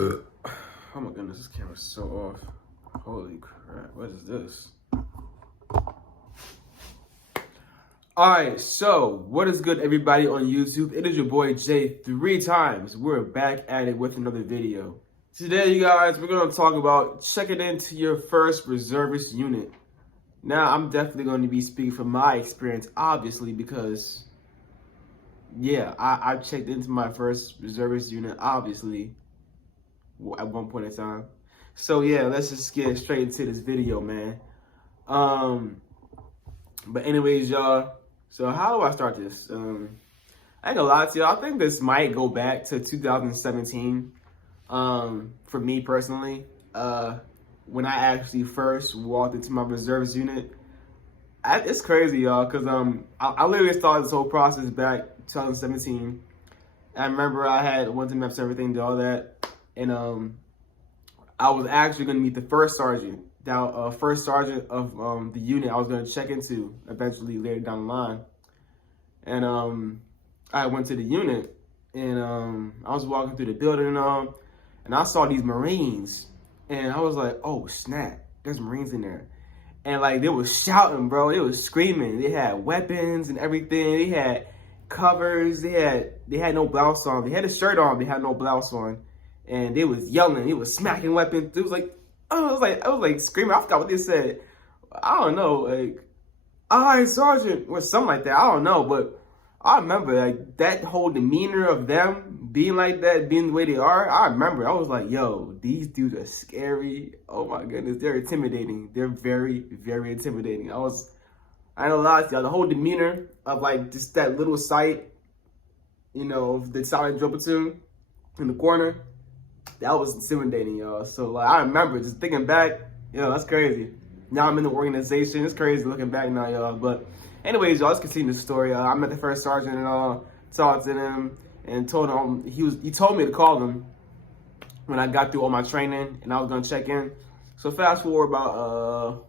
Oh my goodness, this camera's so off. Holy crap, what is this? Alright, so what is good, everybody on YouTube? It is your boy Jay 3 times. We're back at it with another video. Today, you guys, we're going to talk about checking into your first reservist unit. Now, I'm definitely going to be speaking from my experience, obviously, because, yeah, I checked into my first reservist unit, obviously, at one point in time. So, yeah, let's just get straight into this video, man. But anyways, y'all, so how do I start this? I ain't gonna lie to y'all, I think this might go back to 2017. For me personally, when I actually first walked into my reserves unit, it's crazy, y'all, because I literally started this whole process back 2017. I remember I went to MEPS and everything, did all that, and I was actually going to meet the first sergeant, first sergeant of the unit I was going to check into eventually later down the line. And I went to the unit, and I was walking through the building and I saw these Marines, and I was like, oh snap, there's Marines in there. And like, they was shouting, bro, they was screaming. They had weapons and everything. They had covers. They had no blouse on. They had a shirt on. They had no blouse on. And they was yelling. They was smacking weapons. It was like, I was like screaming. I forgot what they said. I don't know, like, all right, Sergeant, or something like that. I don't know, but I remember like that whole demeanor of them being like that, being the way they are. I remember I was like, yo, these dudes are scary. Oh my goodness, they're intimidating. They're very, very intimidating. I ain't gonna lie to y'all, the whole demeanor of like just that little sight, you know, of the silent drill platoon in the corner, that was intimidating, y'all. So like, I remember just thinking back, yo, that's crazy. Now I'm in the organization. It's crazy looking back now, y'all. But anyways, y'all, let's continue the story. I met the first sergeant and talked to him and told him he told me to call him when I got through all my training and I was gonna check in. So fast forward about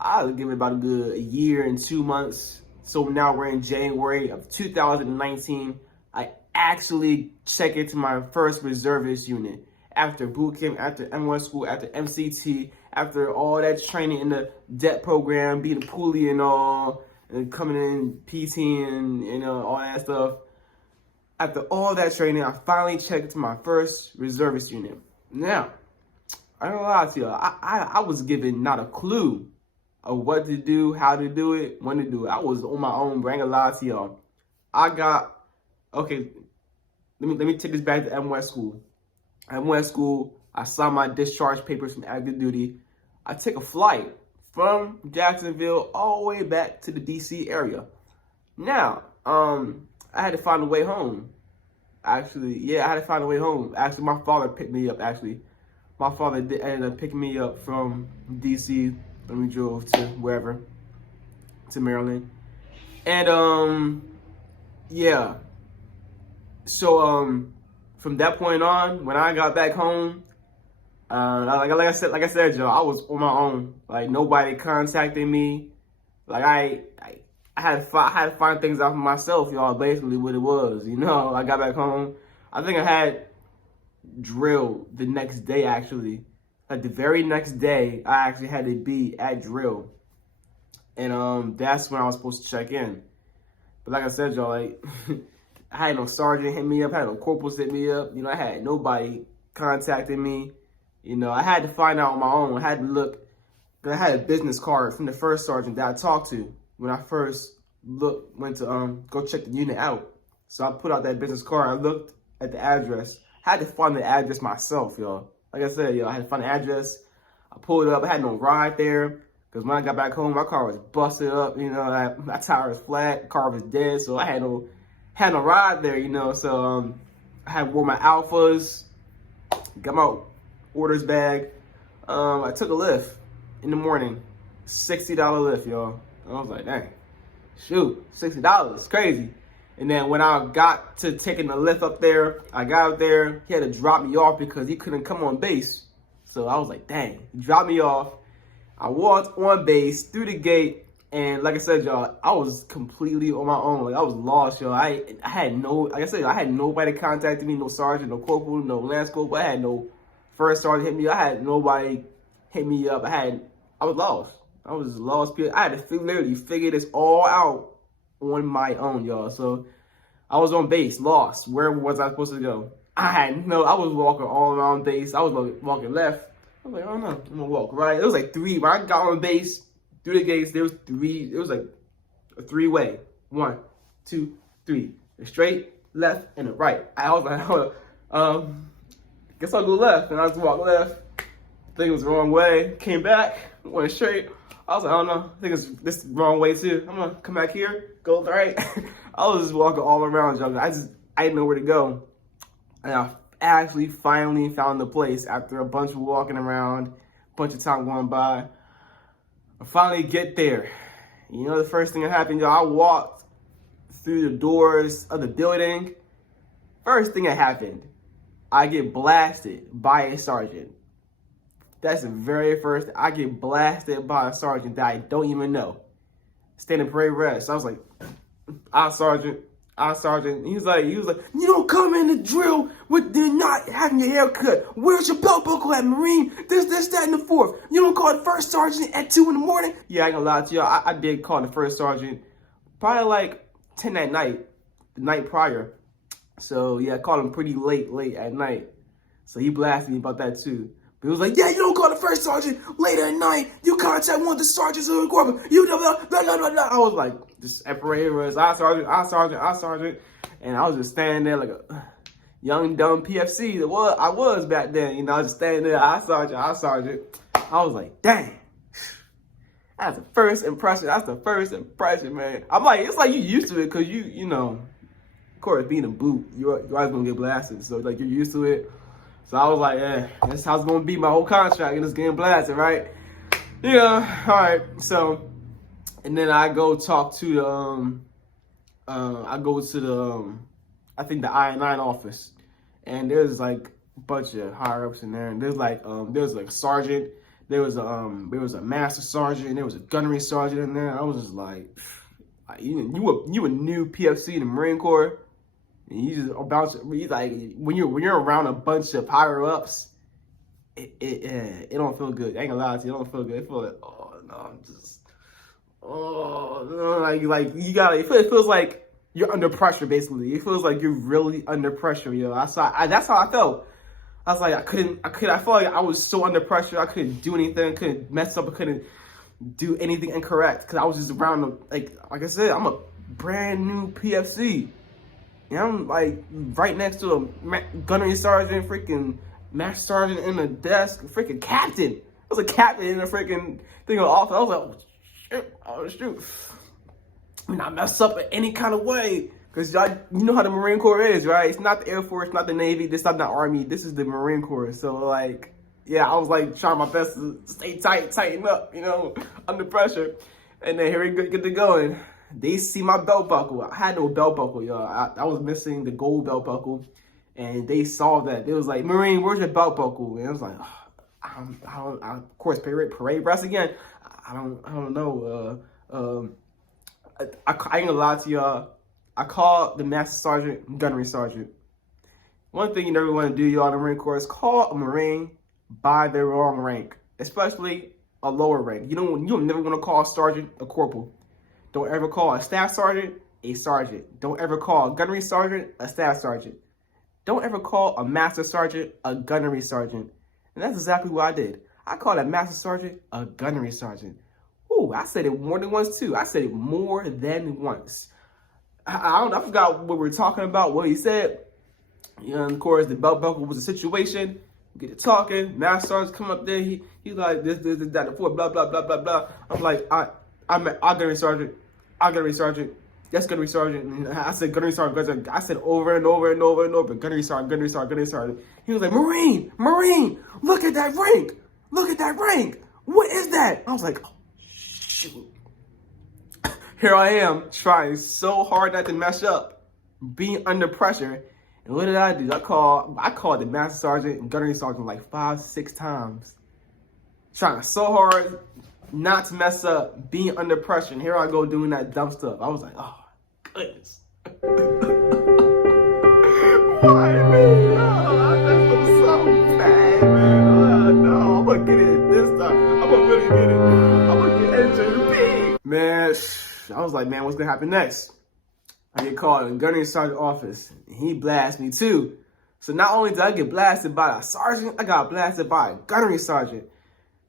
I'll give it about a good year and 2 months. So now we're in January of 2019. I actually check into my first reservist unit after boot camp, after M1 school, after MCT, after all that training in the DET program, being a pulley and all, and coming in PT and you know all that stuff. After all that training, I finally checked into my first reservist unit. Now, I don't lie to y'all, I was given not a clue of what to do, how to do it, when to do it. I was on my own, but I ain't gonna lie to y'all. Okay, let me take this back to M1 school. M1 school, I signed my discharge papers from active duty. I took a flight from Jacksonville all the way back to the DC area. Now, I had to find a way home. Actually, yeah, I had to find a way home. Actually, my father picked me up, actually. My father ended up picking me up from DC, and we drove to wherever, to Maryland. And, yeah. So, from that point on, when I got back home, like I said, Joe, I was on my own. Like nobody contacted me. Like I had to find things out for myself, y'all. Basically, what it was, you know. I got back home. I think I had drill the next day. Actually, like the very next day, I actually had to be at drill, and that's when I was supposed to check in. But like I said, y'all, like I had no sergeant hit me up, I had no corporals hit me up. You know, I had nobody contacting me. You know, I had to find out on my own. I had to look. I had a business card from the first sergeant that I talked to when I first went to go check the unit out. So I put out that business card. I looked at the address. I had to find the address myself, y'all. Like I said, y'all, I had to find the address. I pulled it up. I had no ride there because when I got back home, my car was busted up. You know, my tire was flat. The car was dead, so I had no ride there. You know, so I had wore my Alphas, got my orders bag. I took a lift in the morning, $60 lift, y'all. I was like, dang, shoot, $60, crazy. And then when I got to taking the lift up there, I got up there, he had to drop me off because he couldn't come on base. So I was like, dang, he dropped me off. I walked on base through the gate, And like I said, y'all, I was completely on my own. Like I was lost, y'all. I had no, like I said, I had nobody contacting me, no sergeant, no corporal, no lance corporal. I had no first sergeant hit me. I had nobody hit me up. I was lost. I was lost. I had to literally figure this all out on my own, y'all. So I was on base, lost. Where was I supposed to go? I was walking all around base. I was walking left. I was like, oh no, I'm gonna walk right. It was like three. When I got on base, through the gates, there was three. It was like a three-way. 1, 2, 3. A straight, left, and a right. I was like, hold up. Guess I'll go left. And I just walked left. I think it was the wrong way. Came back, went straight. I was like, I don't know. I think it's this wrong way too. I'm gonna come back here, go right. I was just walking all around, y'all. I didn't know where to go. And I actually finally found the place after a bunch of walking around, a bunch of time going by. I finally get there. You know the first thing that happened, y'all? I walked through the doors of the building. First thing that happened, I get blasted by a sergeant. That's the very first. I get blasted by a sergeant that I don't even know. Standing parade rest. I was like, sergeant. He was like, you don't come in the drill with not having your hair cut. Where's your belt buckle at, Marine? This, that, and the fourth. You don't call the first sergeant at 2 in the morning? Yeah, I ain't gonna lie to y'all. I did call the first sergeant probably like 10 at night, the night prior. So yeah, I called him pretty late at night. So he blasted me about that too. But he was like, yeah, you don't call the first sergeant later at night. You contact one of the sergeants of the corps. You know, blah, blah, blah, blah. I was like, just apparatus, I sergeant. And I was just standing there like a young, dumb PFC that I was back then. You know, I was just standing there, I sergeant. I was like, dang. That's the first impression. Man. I'm like, it's like you used to it because you know, of course, being a boot, you're always going to get blasted. So, like, you're used to it. So I was like, yeah, that's how it's going to be my whole contract, and it's getting blasted, right? Yeah, all right. So, and then I go talk to the, I think the I-9 office, and there's like a bunch of higher ups in there, and there's like a sergeant, there was a master sergeant, there was a gunnery sergeant in there. I was just like, you a new PFC in the Marine Corps. And you just about to, like when you're around a bunch of higher ups, it don't feel good. I ain't gonna lie to you, it don't feel good. It feels like, like you gotta. It feels like you're under pressure. Basically, it feels like you're really under pressure, yo. That's how I felt. I was like, I felt like I was so under pressure. I couldn't do anything. I couldn't mess up. I couldn't do anything incorrect because I was just around. Like I said, I'm a brand new PFC. And I'm like right next to a gunnery sergeant, freaking master sergeant in the desk, freaking captain. I was a captain in the freaking thing of the office. I was like, oh shoot. I mean, I mess up in any kind of way. Because y'all, you know how the Marine Corps is, right? It's not the Air Force, not the Navy, this is not the Army, this is the Marine Corps. So like, yeah, I was like trying my best to stay tighten up, you know, under pressure. And then here we get to going. They see my belt buckle. I had no belt buckle, y'all. I was missing the gold belt buckle, and they saw that. They was like, Marine, where's your belt buckle? And I was like, of course, parade rest again. I don't know. I ain't gonna lie to y'all. I called the master sergeant, gunnery sergeant. One thing you never want to do, y'all, in the Marine Corps is call a Marine by their wrong rank, especially a lower rank. You don't never want to call a sergeant a corporal. Don't ever call a staff sergeant a sergeant. Don't ever call a gunnery sergeant a staff sergeant. Don't ever call a master sergeant a gunnery sergeant. And that's exactly what I did. I called a master sergeant a gunnery sergeant. Ooh, I said it more than once too. I said it more than once. I forgot what we were talking about, what he said. You know, and of course, the belt buckle was a situation. We get to talking. Master sergeant come up there. He's like, this, that, the fourth, blah, blah, blah, blah, blah. I'm like, I'm gunnery sergeant. I gunnery sergeant. Yes, gunnery sergeant. And I said gunnery sergeant. I said over and over and over and over. Gunnery sergeant. He was like, Marine, look at that rank. What is that? I was like, oh, shoot. Here I am trying so hard not to mess up, being under pressure. And what did I do? I called the master sergeant and gunnery sergeant like 5-6 times. Trying so hard. not to mess up, being under pressure. And here I go doing that dumb stuff. I was like, oh, goodness. Why me? Oh, I messed up so bad, man. Oh, no, I'm gonna get it this time. I'm gonna really get it. I'm gonna get MVP. Man, I was like, man, what's gonna happen next? I get called in the gunnery sergeant's office. And he blasted me too. So not only did I get blasted by a sergeant, I got blasted by a gunnery sergeant.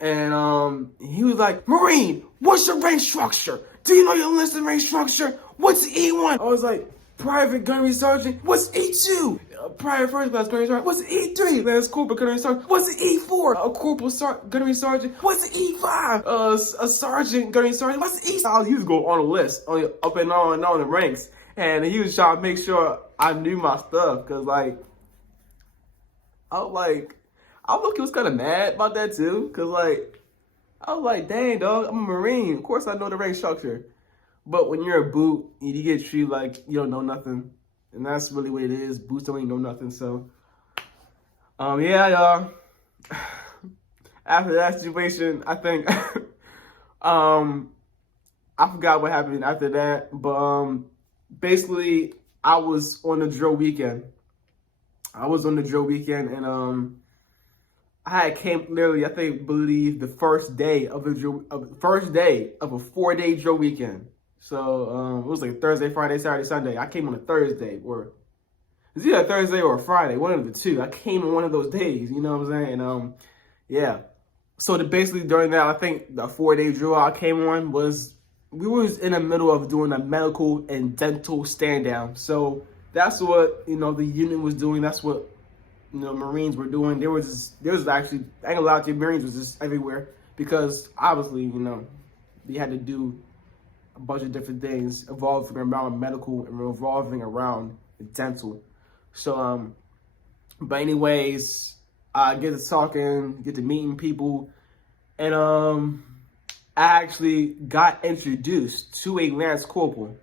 And he was like, Marine, what's your rank structure? Do you know your enlisted rank structure? What's E1? I was like, Private Gunnery Sergeant, what's E2? Private First Class Gunnery Sergeant, what's E3? Lance Corporal Gunnery Sergeant, what's E4? A Corporal Gunnery Sergeant, what's E5? A Sergeant Gunnery Sergeant, what's E6? He was going on a list, up and on the ranks. And he was trying to make sure I knew my stuff, because, like, I was kind of mad about that, too, because, like, I was like, dang, dog, I'm a Marine. Of course I know the rank structure. But when you're a boot, you get treated like you don't know nothing. And that's really what it is. Boots don't even know nothing. So, yeah, y'all. After that situation, I think, I forgot what happened after that. But, basically, I was on the drill weekend. And, I came literally, I believe the first day of a 4-day drill weekend. So it was like Thursday, Friday, Saturday, Sunday. I came on a Thursday, or it's either a Thursday or a Friday, one of the two. I came on one of those days, you know what I'm saying? And yeah. So basically during that, I think the 4-day drill I came on we was in the middle of doing a medical and dental stand down. So that's what, the unit was doing. That's what Marines were doing. There was actually, I ain't gonna lie to you, Marines was just everywhere because obviously, they had to do a bunch of different things evolving around medical and revolving around dental. So, but anyways, I get to talking, get to meeting people, and I actually got introduced to a Lance Corporal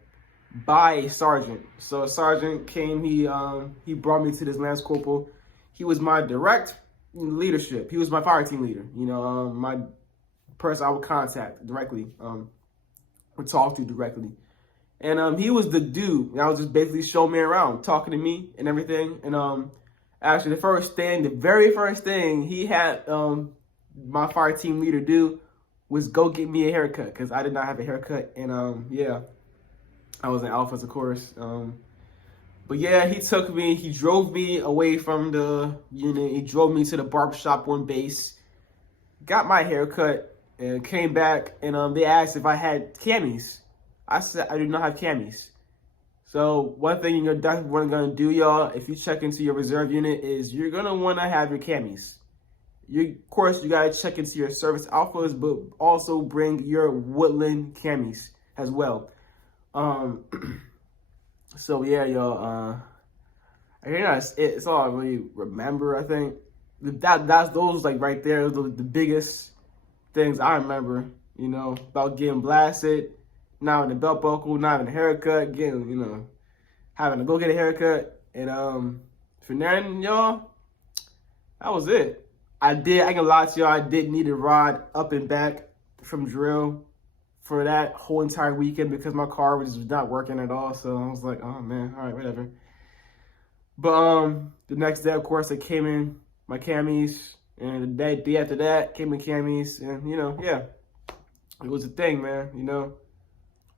by a sergeant. So a sergeant came, he brought me to this Lance Corporal. He was my direct leadership. He was my fire team leader. My person I would contact directly, or talk to directly. And he was the dude that was just basically showing me around, talking to me and everything. And actually the very first thing he had my fire team leader do was go get me a haircut, because I did not have a haircut. And yeah, I was in Alphas, of course. But yeah, he drove me away from the unit. He drove me to the barbershop on base, got my haircut, and came back. And they asked if I had camis. I said, I do not have camis. So one thing you're definitely going to do, y'all, if you check into your reserve unit, is you're going to want to have your camis. Of course, you got to check into your service alphas, but also bring your woodland camis as well. So yeah, y'all, I think it's all I really remember. I think that's those, like, right there, the biggest things I remember, about getting blasted, not having a belt buckle, not having a haircut, having to go get a haircut. And for then, y'all, that was it. I ain't gonna lie to y'all, I did need a ride up and back from drill for that whole entire weekend because my car was not working at all. So I was like, oh man, all right, whatever. But the next day, of course, I came in my camis, and the day after that, came in camis, and yeah, it was a thing, man.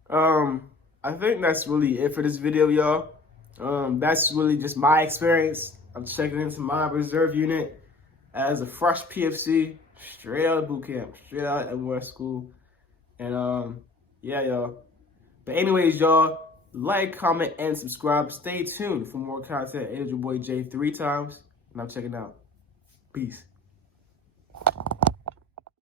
I think that's really it for this video, y'all. That's really just my experience. I'm checking into my reserve unit as a fresh PFC, straight out of boot camp, straight out of MOS school. And yeah, y'all. But anyways, y'all, like, comment, and subscribe. Stay tuned for more content. It is your boy Jay 3 times, and I'm checking out. Peace.